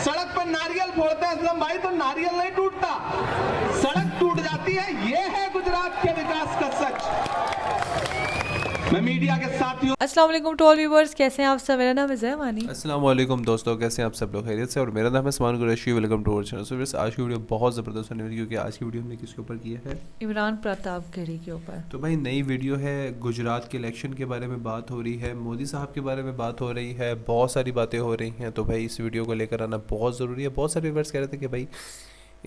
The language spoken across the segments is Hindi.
सड़क पर नारियल फोड़ते हैं असलम भाई, तो नारियल नहीं टूटता, सड़क टूट जाती है। ये है गुजरात के विकास का सच। मैं मीडिया के साथियों, अस्सलाम वालेकुम टू ऑल व्यूअर्स, कैसे हैं आप सब। मेरा नाम है ज़ैमानी। अस्सलाम वालेकुम दोस्तों, कैसे हैं आप सब लोग खैरियत से। और मेरा नाम है Saman Qureshi. Welcome to our channel. So friends, आज की वीडियो बहुत ज़बरदस्त होने वाली है, क्योंकि आज की वीडियो हमने किसके ऊपर किया है, इमरान प्रतापगढ़ी के ऊपर। तो भाई नई वीडियो है। गुजरात के इलेक्शन के बारे में बात हो रही है, मोदी साहब के बारे में बात हो रही है, बहुत सारी बातें हो रही हैं। तो भाई इस वीडियो को लेकर आना बहुत ज़रूरी है। बहुत सारे व्यूअर्स कह रहे थे कि भाई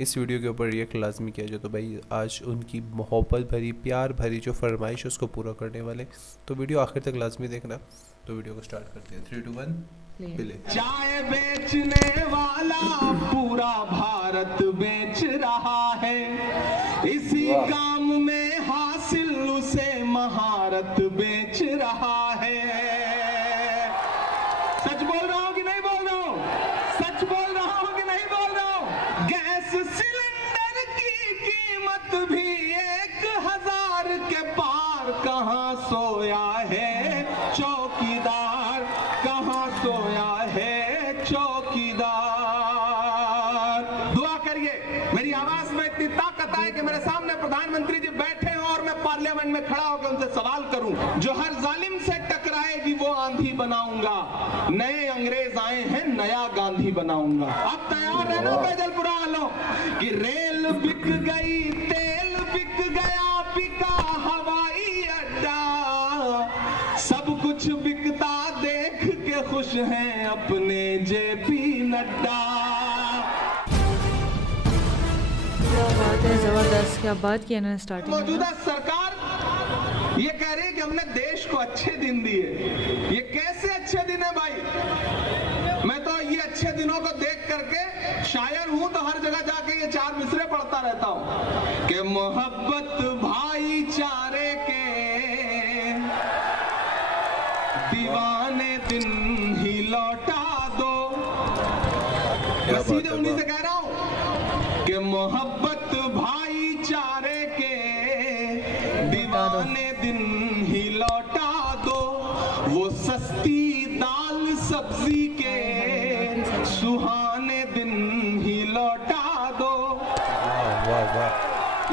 इस वीडियो के ऊपर रिएक्ट लाजमी किया जाए, तो भाई आज उनकी मोहब्बत भरी, प्यार भरी जो फरमाइश है उसको पूरा करने वाले। तो वीडियो आखिर तक लाजमी देखना। तो वीडियो को स्टार्ट करते हैं। 3, 2, 1 प्ले। चाय बेचने वाला पूरा भारत बेच रहा है, इसी काम में हासिल उसे महारत बेच रहा है। सच बोल रहा हूं कि नहीं बोल रहा हूं? सच बोल रहा हूं कि नहीं बोल रहा हूं? गैस सिलेंडर की कीमत भी 1000 के पार, कहां सोया है चौकीदार, कहां सोया है चौकीदार। दुआ करिए मेरी आवाज में इतनी ताकत आए कि मेरे सामने प्रधानमंत्री जी बैठे हों और मैं पार्लियामेंट में खड़ा होकर उनसे सवाल करूं। जो हर जालिम से टकराएगी वो आंधी बनाऊंगा, नए अंग्रेज आए हैं नया गांधी बनाऊंगा। अब तैयार रहना बैजलपुरा वालों कि रेल बिक गई, तेल बिक गया, बिका हवाई अड्डा, सब कुछ बिकता देख के खुश हैं अपने जेपी नड्डा। क्या बात है, ज़बरदस्त। क्या बात की इन्होंने स्टार्टिंग में। मौजूदा सरकार ये कह रही है कि हमने देश को अच्छे दिन दिए। ये कैसे अच्छे दिन है भाई? मैं तो ये अच्छे दिनों को देख करके शायर हूं, तो हर जगह जाके ये 4 मिसरे पढ़ता रहता हूं कि मोहब्बत भाईचारे के दीवाने दिन ही लौटा दो। मैं सीधे उन्हीं से कह रहा हूं कि मोहब्बत भाईचारे के दीवाने दिन ही लौटा दो, वो सस्ती दाल सब्जी के सुहाने दिन ही लौटा दो। वाह वाह।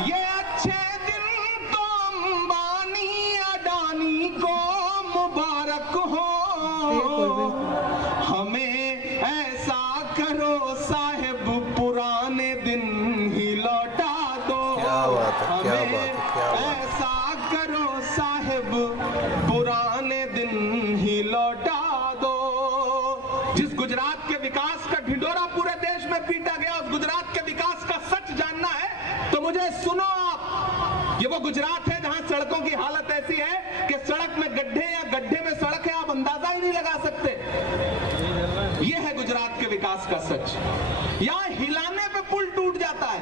ये अच्छे दिन तो अंबानी अडानी को मुबारक हो, हमें ऐसा करो साहिब पुराने दिन ही लौटा दो। क्या बात है, क्या बात है, क्या बात है। ऐसा करो साहिब पुराने दिन ही लौटा दो। जिस गुजरात के विकास का ढिंढोरा पूरे देश में पीटा गया, उस गुजरात के विकास का सच जानना है तो मुझे सुनो आप। ये वो गुजरात है जहां सड़कों की हालत ऐसी है कि सड़क में गड्ढे या गड्ढे में सड़क है, आप अंदाजा ही नहीं लगा सकते। ये है गुजरात के विकास का सच। यहां हिलाने पे पुल टूट जाता है।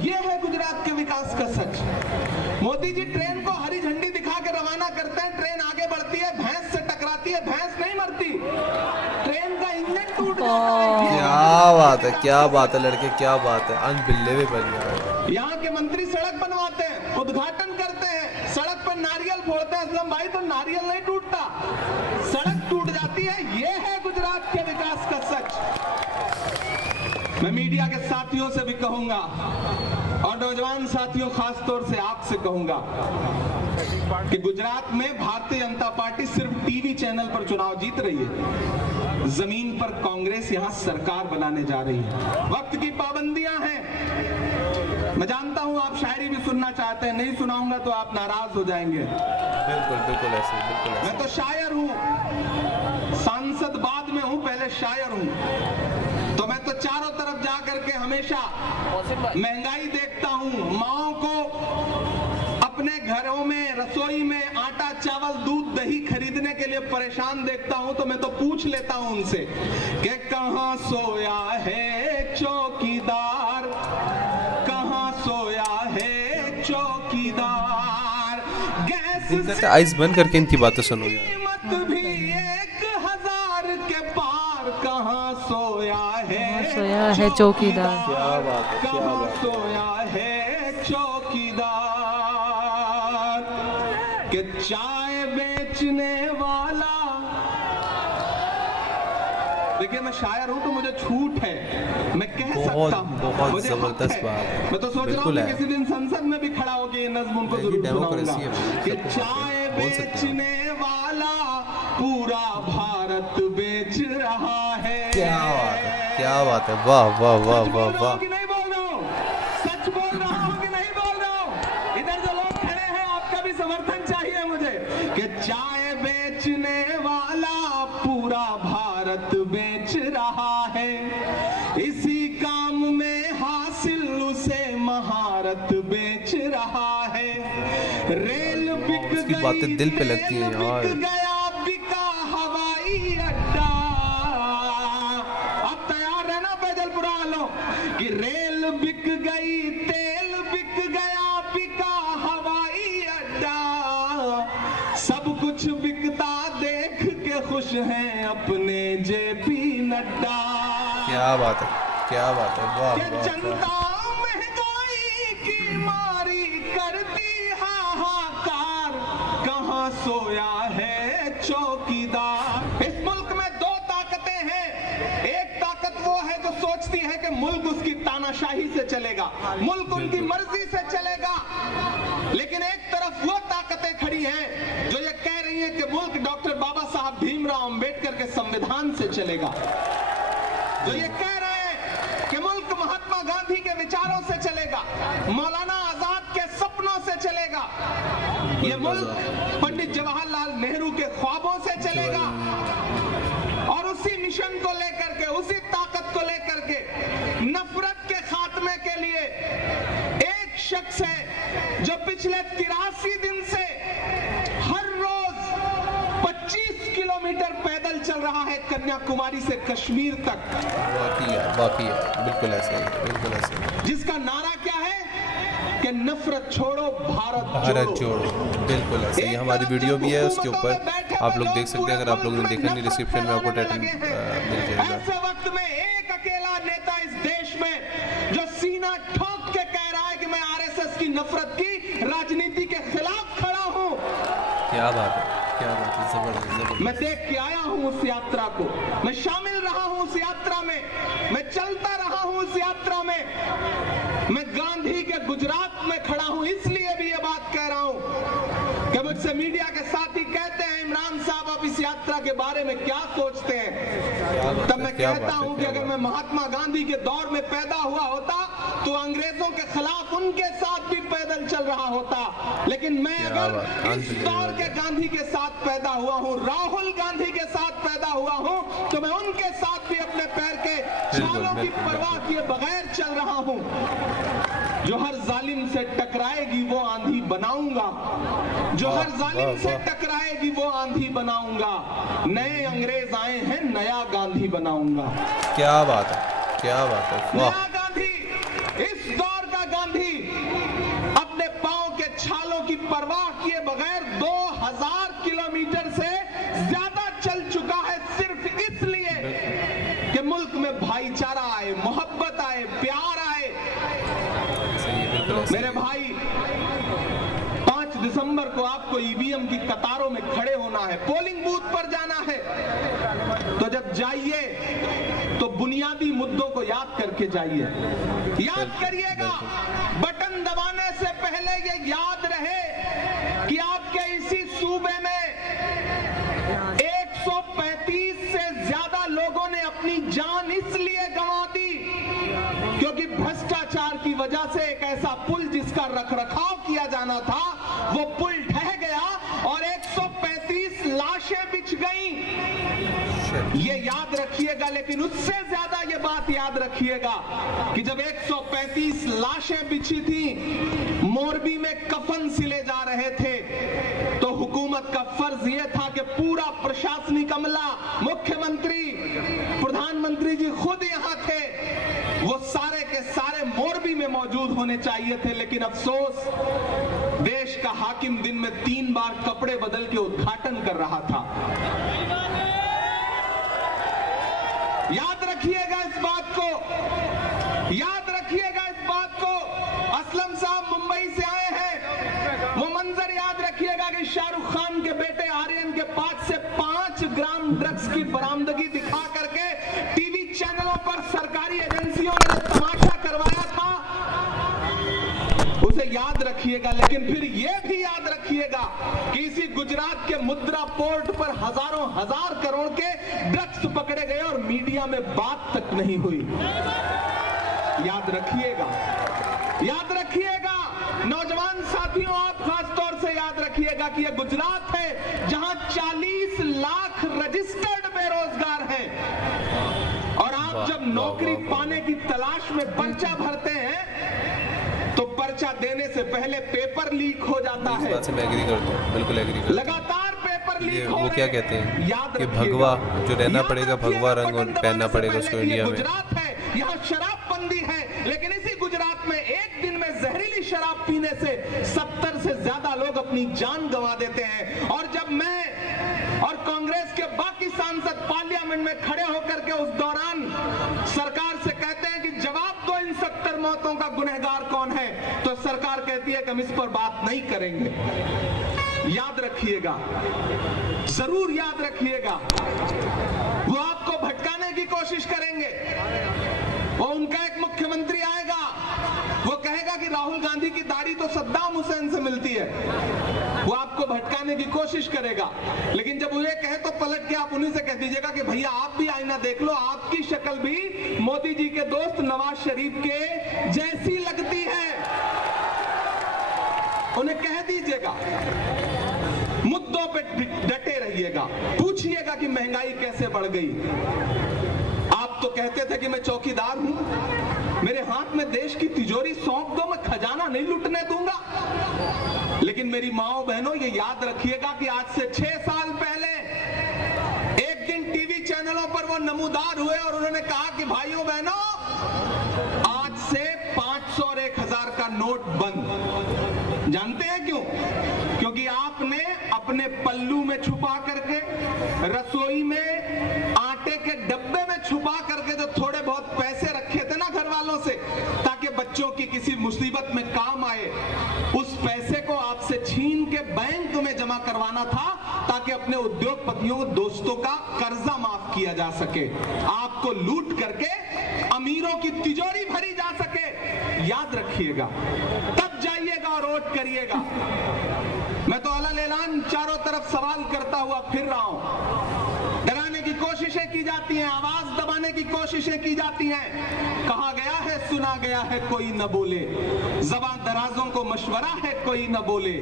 ये है गुजरात के विकास का सच। मोदी जी ट्रेन को हरी झंडी दिखा के रवाना करते हैं, ट्रेन आगे बढ़ती है, भैंस से टकराती है, भैंस नहीं मरती, ट्रेन का इंजन टूट जाता है। क्या बात है, क्या बात है लड़के, क्या बात है, अनबिलीवेबल यार। यहाँ के मंत्री सड़क बनवाते हैं, उद्घाटन करते हैं, सड़क पर नारियल फोड़ते हैं असलम भाई, तो नारियल नहीं टूटता, सड़क टूट जाती है। ये है गुजरात के विकास का सच। मैं मीडिया के साथियों से भी कहूंगा और नौजवान साथियों खास तौर से आपसे कहूंगा कि गुजरात में भारतीय जनता पार्टी सिर्फ टीवी चैनल पर चुनाव जीत रही है, जमीन पर कांग्रेस यहां सरकार बनाने जा रही है। वक्त की पाबंदियां हैं। मैं जानता हूं आप शायरी भी सुनना चाहते हैं, नहीं सुनाऊंगा तो आप नाराज हो जाएंगे। बिल्कुल बिल्कुल ऐसे, बिल्कुल ऐसे। मैं तो शायर हूं, सांसद बाद में हूं, पहले शायर हूं। तो मैं तो चारों तरफ जा करके हमेशा महंगाई देखता हूं, माओं को अपने घरों में रसोई में आटा चावल दूध दही खरीदने के लिए परेशान देखता हूं, तो मैं तो पूछ लेता हूं उनसे कि कहां सोया है चौकीदार, कहां सोया है चौकीदार। गैस आइस बंद करके इनकी बातें सुनो यार। कीमत भी 1000 के पार, कहां सोया है चौकीदार। क्या बात है, क्या कहां बात है। सोया है चौकीदार कि चाय बेचने वाला देखिए मैं शायर हूँ तो मुझे छूट है, मैं कह बहुत सकता हूँ, बहुत मुझे हक जबरदस्त है। बात है। मैं तो सोच रहा हूँ बिल्कुल कि है। किसी दिन संसद में भी खड़ा होकर ये नज्म उनको ये जरूर डेमोक्रेसी सुनाऊंगा है भाई, कि सबको चाय बोल सकते हैं। बेचने वाला पूरा भारत बेच रहा है। क्या बात है, क्या बात है, वाह वाह वाह सच वाह बोल रहा वाह। हूँ कि नहीं बोल रहा हूँ? सच बोल रहा हूँ कि नहीं बोल रहा हूँ? इधर जो लोग खड़े हैं आपका भी समर्थन चाहिए मुझे कि चाय बेचने वाला पूरा भारत बेच रहा है, इसी काम में हासिल उसे महारत बेच रहा है। रेल बिक उसकी गई, बातें दिल पे लगती हैं तेल यार। बिक गया, बिका हवाई अड्डा। अब तैयार रहना बैजलपुरा वालों कि रेल बिक गई, तेल बिक गया, बिका हवाई अड्डा। सब कुछ बिकता देख के खुश हैं अपने जेपी नड्डा। क्या बात है, क्या बात है, वाह कि वाह वाह। जनता महंगाई की मारी करती हाहाकार, कहाँ सोया है चौकीदार। इस मुल्क में दो ताकतें हैं, एक ताकत वो है जो सोचती है कि मुल्क उसकी तानाशाही से चलेगा, मुल्क उनकी मर्जी से चलेगा, लेकिन एक तरफ वो ताकतें खड़ी हैं जो ये कह रही हैं कि मुल्क डॉक्टर बाबा साहब भीमराव अंबेडकर के संविधान से चलेगा, जो ये कह रहे हैं कि मुल्क महात्मा गांधी के विचारों से चलेगा, मौलाना आजाद के सपनों से चलेगा, ये मुल्क पंडित जवाहरलाल नेहरू के ख्वाबों से चलेगा। और उसी मिशन को लेकर के, उसी ताकत को लेकर के, नफरत के खात्मे के लिए एक शख्स है जो पिछले 83 दिन से हर रोज 25 किलोमीटर पैदल चल रहा है कन्याकुमारी से कश्मीर तक। वाकई है, बिल्कुल ऐसे ही है, बिल्कुल ऐसे ही है। जिसका नारा क्या है कि नफरत छोड़ो भारत जोड़ो, बिल्कुल ऐसे ही। हमारी वीडियो भी है उसके ऊपर, आप लोग देख सकते हैं। अगर आप लोगों ने देखा नहीं, डिस्क्रिप्शन में आपको टाइटल मिल जाएगा। ऐसे वक्त में एक अकेला नेता इस देश में जो सीना ठोक के कह रहा है कि मैं आरएसएस की नफरत की राजनीति के खिलाफ खड़ा हूं। क्या बात है, क्या बात है, जबरदस्त जबरदस्त। मैं देख के आया हूं उस यात्रा को, मैं शामिल रहा हूं उस यात्रा में, मैं चलता रहा हूं उस यात्रा में, मैं गांधी के गुजरात में खड़ा हूं, इसलिए भी ये बात कह रहा हूं कि मुझसे मीडिया के साथी कहते हैं इमरान साहब आप इस यात्रा के बारे में क्या सोचते हैं, तब मैं कहता हूं कि अगर मैं महात्मा गांधी के दौर में पैदा हुआ होता तो अंग्रेजों के खिलाफ उनके साथ भी पैदल चल रहा होता, लेकिन मैं अगर इस दौर के गांधी के साथ पैदा हुआ हूं, राहुल गांधी के साथ पैदा हुआ हूं, तो मैं उनके साथ भी अपने पैर के छालों की परवाह किए बगैर चल रहा हूं। जो हर जालिम से टकराएगी वो आंधी बनाऊंगा, जो हर जालिम से टकराएगी वो आंधी बनाऊंगा, नए अंग्रेज आए हैं नया गांधी बनाऊंगा। क्या बात है, क्या बात है, वाह। नया गांधी, इस दौर का गांधी अपने पांव के छालों की परवाह किए बगैर 2000 किलोमीटर से ज्यादा चल चुका है, सिर्फ इसलिए कि मुल्क में भाईचारा आए, मोहब्बत आए, प्यार आए। मेरे भाई 5 दिसंबर को आपको ईवीएम की कतारों में खड़े होना है, पोलिंग बूथ पर जाना है, तो जब जाइए तो बुनियादी मुद्दों को याद करके जाइए। याद करिएगा, बटन दबाने से पहले ये याद रहे कि आपके इसी सूबे में 135 से ज्यादा लोगों ने अपनी जान इसलिए गंवा दी क्योंकि भ्रष्टाचार की वजह से एक ऐसा पुल जिसका रखरखाव किया जाना था वो पुल ढह गया और 135 लाशें बिछ गईं। ये याद रखिएगा, लेकिन उससे ज्यादा ये बात याद रखिएगा कि जब 135 लाशें बिछी थी, मोरबी में कफन सिले जा रहे थे, तो हुकूमत का फर्ज यह था कि पूरा प्रशासनिक अमला, मुख्यमंत्री, प्रधानमंत्री जी खुद यहां थे, वो सारे के सारे मोरबी में मौजूद होने चाहिए थे, लेकिन अफसोस देश का हाकिम दिन में 3 बार कपड़े बदल के उद्घाटन कर रहा था। याद रखिएगा इस बात को, याद रखिएगा इस बात को। असलम साहब मुंबई से आए हैं, वो मंजर याद रखिएगा कि शाहरुख खान के बेटे आर्यन के पास से 5 ग्राम ड्रग्स की बरामदगी दिखा करके पर सरकारी एजेंसियों ने जो तमाशा करवाया था उसे याद रखिएगा, लेकिन फिर यह भी याद रखिएगा कि इसी गुजरात के मुद्रा पोर्ट पर हजारों हजार करोड़ के ड्रग्स पकड़े गए और मीडिया में बात तक नहीं हुई। याद रखिएगा, याद रखिएगा नौजवान साथियों, आप खास तौर से याद रखिएगा कि यह गुजरात है जहां 40 लाख रजिस्टर्ड बेरोजगार हैं और आप जब नौकरी पाने की तलाश में पर्चा भरते हैं तो पर्चा देने से पहले पेपर लीक हो जाता है। इस बात से मैं एग्री करता हूं, बिल्कुल एग्री करता हूं। लगातार पेपर लीक हो वो रहे क्या हैं। कहते हैं याद कि रखिएगा। भगवा जो रहना याद पड़ेगा, रखिएगा, भगवा रंग और बटन पहनना दबाने से पड़ेगा पहले उसको कि इंडिया ये में। गुजरात है, यहाँ शराबबंदी है, लेकिन इसी गुजरात में एक दिन में जहरीली शराब पीने से 70 से ज्यादा लोग अपनी जान गंवा देते हैं। और जब मैं और कांग्रेस के बाकी सांसद पार्लियामेंट में खड़े होकर के उस दौरान सरकार से कहते हैं कि जवाब दो इन 70 मौतों का गुनहगार कौन है, तो सरकार कहती है कि हम इस पर बात नहीं करेंगे। याद रखिएगा, जरूर याद रखिएगा, वो आपको भटकाने की कोशिश करेंगे। वो उनका एक मुख्यमंत्री आएगा, वो कहेगा कि राहुल गांधी की दाढ़ी तो सद्दाम हुसैन से मिलती है, वो आपको भटकाने की कोशिश करेगा। लेकिन जब उन्हें कहे तो पलट के आप उन्हीं से कह दीजिएगा कि भैया आप भी आईना देख लो, आपकी शक्ल भी मोदी जी के दोस्त नवाज शरीफ के जैसी लगती है, उन्हें कह दीजिएगा। मुद्दों पे डटे रहिएगा, पूछिएगा कि महंगाई कैसे बढ़ गई। आप तो कहते थे कि मैं चौकीदार हूं, मेरे हाथ में देश की तिजोरी सौंप दो, मैं खजाना नहीं लुटने दूंगा। लेकिन मेरी माओ बहनों, ये याद रखिएगा कि आज से 6 साल पहले एक दिन टीवी चैनलों पर वो नमूदार हुए और उन्होंने कहा कि भाइयों बहनों, आज से 500 और 1000 का नोट बंद। जानते हैं क्यों? क्योंकि आपने अपने पल्लू में छुपा करके, रसोई में आटे के डब्बे में छुपा करके जो थोड़े बहुत पैसे रखे थे ना घर वालों से, ताकि बच्चों की किसी मुसीबत में काम आए, उस पैसे को आपसे छीन के बैंक में जमा करवाना था ताकि अपने उद्योगपतियों, दोस्तों का कर्जा माफ किया जा सके, आपको लूट करके अमीरों की तिजोरी भरी जा सके। याद रखिएगा, तब जाइएगा और वोट करिएगा। मैं तो अलग ऐलान चारों तरफ सवाल करता हुआ फिर रहा हूं। डराने की कोशिशें की जाती हैं, आवाज दबाने की कोशिशें की जाती हैं। कहा गया है, सुना गया है, कोई न बोले, ज़बान दराजों को मशवरा है, कोई न बोले।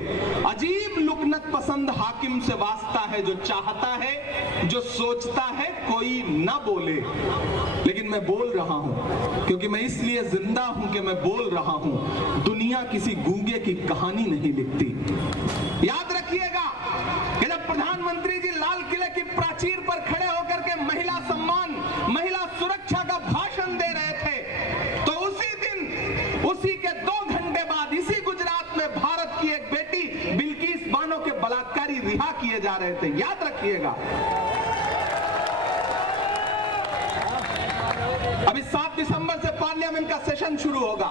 अजीब लुकनत पसंद हाकिम से वास्ता है, जो चाहता है, जो सोचता है, कोई न बोले। लेकिन मैं बोल रहा हूं, क्योंकि मैं इसलिए जिंदा हूं कि मैं बोल रहा हूं। दुनिया किसी गूंगे की कहानी नहीं लिखती। याद रखिएगा कि जब प्रधानमंत्री जी लाल किले की प्राचीर पर खड़े होकर के महिला सम्मान, महिला सुरक्षा का भाषण दे रहे थे, तो उसी दिन, उसी के 2 घंटे बाद इसी गुजरात में भारत की एक बेटी बिल्किस बानो के बलात्कारी रिहा किए जा रहे थे। याद रखिएगा। अभी 7 दिसंबर से पार्लियामेंट का सेशन शुरू होगा।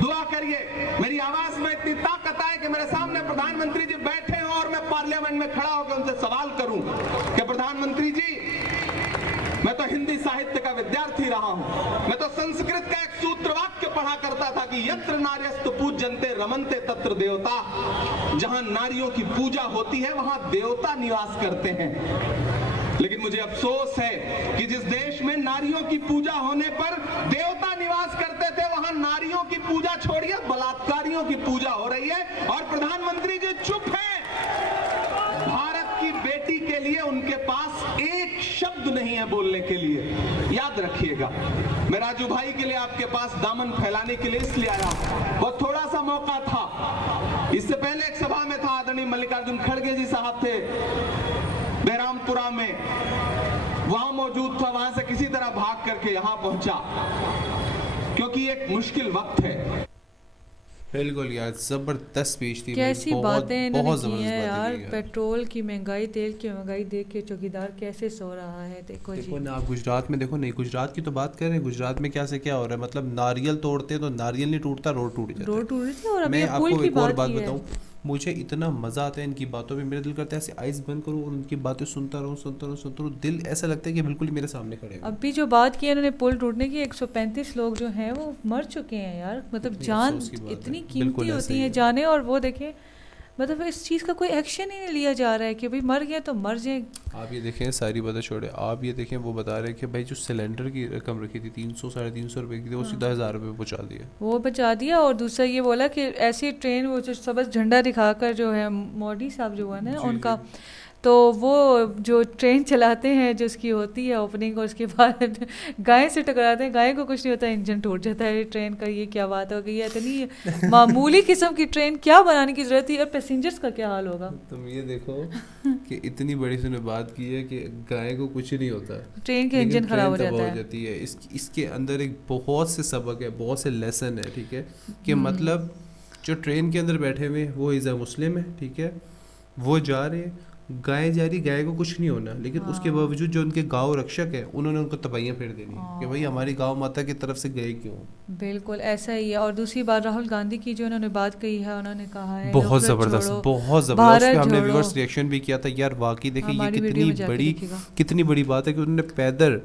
दुआ करिए मेरी आवाज में इतनी ताकत आए कि मेरे सामने प्रधानमंत्री जी बैठे हों और मैं पार्लियामेंट में खड़ा होकर उनसे सवाल करूं कि प्रधानमंत्री जी, मैं तो हिंदी साहित्य का विद्यार्थी रहा हूं, मैं तो संस्कृत का एक सूत्र वाक्य पढ़ा करता था कि यत्र नार्यस्तु पूज्यन्ते रमन्ते तत्र देवता। जहां नारियों की पूजा होती है वहां देवता निवास करते हैं। लेकिन मुझे अफसोस है कि जिस देश में नारियों की पूजा होने पर देवता निवास करते थे, वहां नारियों की पूजा छोड़िए, बलात्कारियों की पूजा हो रही है और प्रधानमंत्री जी चुप हैं। भारत की बेटी के लिए उनके पास एक शब्द नहीं है बोलने के लिए। याद रखिएगा, मैं राजू भाई के लिए आपके पास दामन फैलाने के लिए इसलिए आया, वो थोड़ा सा मौका था। इससे पहले एक सभा में था, आदरणीय मल्लिकार्जुन खड़गे जी साहब थे बहरामपुरा में, वहां मौजूद था, वहां से किसी तरह भाग करके यहां पहुंचा, क्योंकि एक मुश्किल वक्त है। बिल्कुल यार, जबरदस्त स्पीच थी। कैसी बातें इन्होंने की हैं यार। बातें पेट्रोल की महंगाई, तेल की महंगाई देख के चौकीदार कैसे सो रहा है। देखो देखो जी ना, आप गुजरात में देखो, नहीं गुजरात की तो बात कर रहे हैं, गुजरात में क्या से क्या हो रहा है। मतलब नारियल तोड़ते हैं तो नारियल नहीं टूटता, रोड टूट जाता है। रोड टूट रही थी। और अभी मैं पुल आपको की एक और बात बात की है। बताऊं, मुझे इतना मज़ा आता है इनकी बातों में, मेरा दिल करता है ऐसे आइज़ बंद करूँ और उनकी बातें सुनता रहूँ, दिल ऐसा लगता है कि बिल्कुल ही मेरे सामने खड़े हैं। अभी जो बात की इन्होंने पुल टूटने की, 135 लोग जो हैं वो मर चुके हैं यार, मतलब कितनी जान अफसोस की बात है। इतनी बिल्कुल कीमती ऐसा होती ही है है। जाने, और वो देखें मतलब इस चीज़ का कोई एक्शन ही नहीं लिया जा रहा है कि भाई मर गए तो मर जाए। आप ये देखें, सारी बातें छोड़े, आप ये देखें वो बता रहे हैं कि भाई जो सिलेंडर की रकम रखी थी 300 350 रुपए की थी, वो सीधा 1000 रुपये पहुँचा दिया। वो बचा दिया, और दूसरा ये बोला कि ऐसी ट्रेन, वो जो सबस झंडा दिखाकर जो है मोदी साहब जो है ना जी, उनका, जी। तो वो जो ट्रेन चलाते हैं जो उसकी होती है ओपनिंग, और उसके बाद गाय से टकराते हैं, गाय को कुछ नहीं होता, इंजन टूट जाता है ट्रेन का। ये क्या बात हो गई है, इतनी मामूली किस्म की ट्रेन क्या बनाने की ज़रूरत थी, और पैसेंजर्स का क्या हाल होगा। तुम ये देखो कि इतनी बड़ी से बात की है कि गाय को कुछ नहीं होता, ट्रेन के लेकिन इंजन खराब हो ट्रेन जाता तबाह है। हो जाती है। इसके अंदर एक बहुत से सबक है, बहुत से लेसन है, ठीक है, कि मतलब जो ट्रेन के अंदर बैठे हुए हैं वो इज़ अ मुस्लिम है, ठीक है, वो जा रहे हैं, गाय जा रही, गाय को कुछ नहीं होना, लेकिन उसके बावजूद जो उनके गांव रक्षक है उन्होंने उनको तबाहियाँ फेर देनी है कि भाई हमारी गांव माता की तरफ से गए क्यों। बिल्कुल ऐसा ही है। और दूसरी बात राहुल गांधी की जो उन्होंने बात कही है, उन्होंने कहा है बहुत नफरत ज़बरदस्त, छोड़ो, बहुत ज़बरदस्त। भारत उस पे हमने जोड़ो। व्यूअर्स रिएक्शन भी किया था यार, वाकई देखिए ये हमारी वीडियो में जाके देखिएगा। कितनी बड़ी बात है कि उन्होंने पैदल,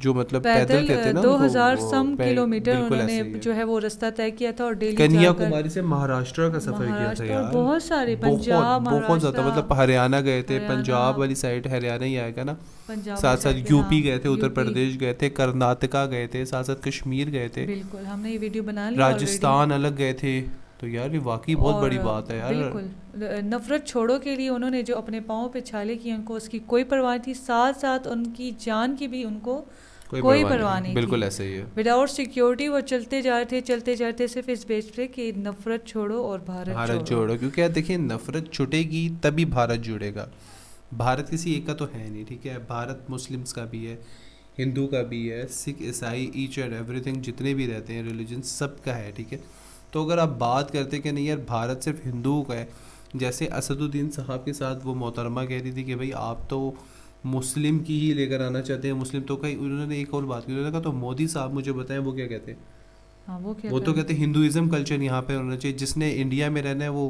जो मतलब पैदल कहते हैं ना 2000 उनको, सम किलोमीटर बिल्कुल ऐसे ही उन्होंने है। जो है वो रास्ता तय किया था, और डेली जाकर कन्याकुमारी से महाराष्ट्र का सफर किया था महाराष्ट्र और यार, बहुत सारे बहुत पंजाब, बहुत ज़्यादा, महाराष्ट्र, मतलब हरियाणा गए थे, हरियाणा, पंजाब वाली साइड हरियाणा ही आएगा ना, पंजाब साथ वाली साथ साइड पे, यूपी हाँ, गए थे, उत्तर यूपी। प्रदेश गए थे, कर्नाटका गए थे, साथ साथ कश्मीर गए थे, बिल्कुल हमने ये वीडियो बना ली already। राजस्थान अलग गए थे। तो यार ये वाकई बहुत और बड़ी बात है यार। बिल्कुल नफरत छोड़ो के लिए उन्होंने जो अपने पाँव पे छाले किए, उनको उसकी कोई परवाह नहीं थी, साथ साथ उनकी जान की भी उनको कोई परवाह नहीं बिल्कुल थी। ऐसे ही है। विदाउट सिक्योरिटी वो चलते जा रहे थे सिर्फ इस बेस पे कि नफरत छोड़ो और भारत जोड़ो, क्योंकि यार देखिए नफरत छुटेगी तभी भारत जुड़ेगा। भारत किसी एक का तो है नहीं, ठीक है, भारत मुस्लिम्स का भी है, हिंदू का भी है, सिख ईसाई ईच एंड एवरीथिंग, जितने भी रहते हैं रिलीजन सबका है, ठीक है। तो अगर आप बात करते कि नहीं यार भारत सिर्फ हिंदुओं का है, जैसे असदुद्दीन साहब के साथ वो मोहतरमा कह रही थी कि भाई आप तो मुस्लिम की ही लेकर आना चाहते हैं, मुस्लिम तो कहीं, उन्होंने एक और बात की, उन्होंने कहा तो मोदी साहब मुझे बताएं वो क्या कहते हैं। हाँ, वो तो कहते हैं हिंदुइज्म कल्चर यहाँ पे होना चाहिए, जिसने इंडिया में रहना है वो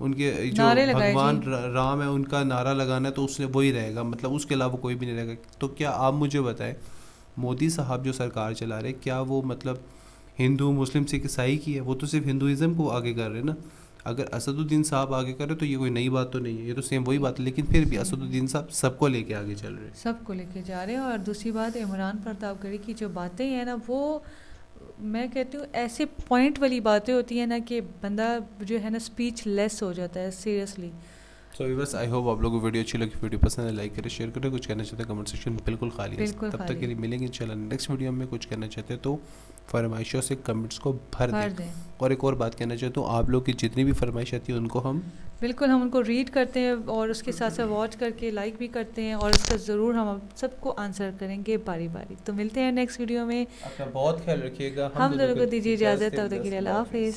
उनके जो नारे लगाए भगवान जी। राम है उनका नारा लगाना है तो उसने वही रहेगा, मतलब उसके अलावा कोई भी नहीं रहेगा। तो क्या आप मुझे बताएं मोदी साहब जो सरकार चला रहे, क्या वो मतलब हिंदू मुस्लिम सिख ईसाई की है? वो तो सिर्फ हिंदुइज्म को आगे कर रहे हैं ना। अगर असदुद्दीन साहब आगे कर रहे तो ये कोई नई बात तो नहीं है, ये तो सेम वही बात है, लेकिन फिर भी असदुद्दीन साहब सबको लेके आगे चल रहे हैं, सबको लेके जा रहे हैं। और दूसरी बात इमरान प्रतापगढ़ी की जो बातें हैं ना, वो मैं कहती हूँ ऐसे पॉइंट वाली बातें होती हैं ना कि बंदा जो है ना स्पीच लेस हो जाता है seriously. So viewers I hope आप लोगों को वीडियो अच्छी लगी, वीडियो पसंद है लाइक करें, शेयर करें, कुछ कहना चाहते हैं कमेंट सेक्शन बिल्कुल खाली है। बिल्कुल तब तक खाली के लिए मिलेंगे इंशाल्लाह नेक्स्ट वीडियो में। कुछ कहना चाहते हैं तो फरमाइशों से कमेंट्स को भर दें। और एक और बात कहना चाहता हूँ, आप लोग की जितनी भी फरमाइश आती है उनको हम उनको रीड करते हैं और उसके साथ साथ वॉच करके लाइक भी करते हैं, और उसका ज़रूर हम सबको आंसर करेंगे बारी बारी। तो मिलते हैं नेक्स्ट वीडियो में। अपना बहुत ख्याल रखिएगा, हम दोनों को दीजिए इजाज़त, तब तक के लिए अल्लाह हाफिज़।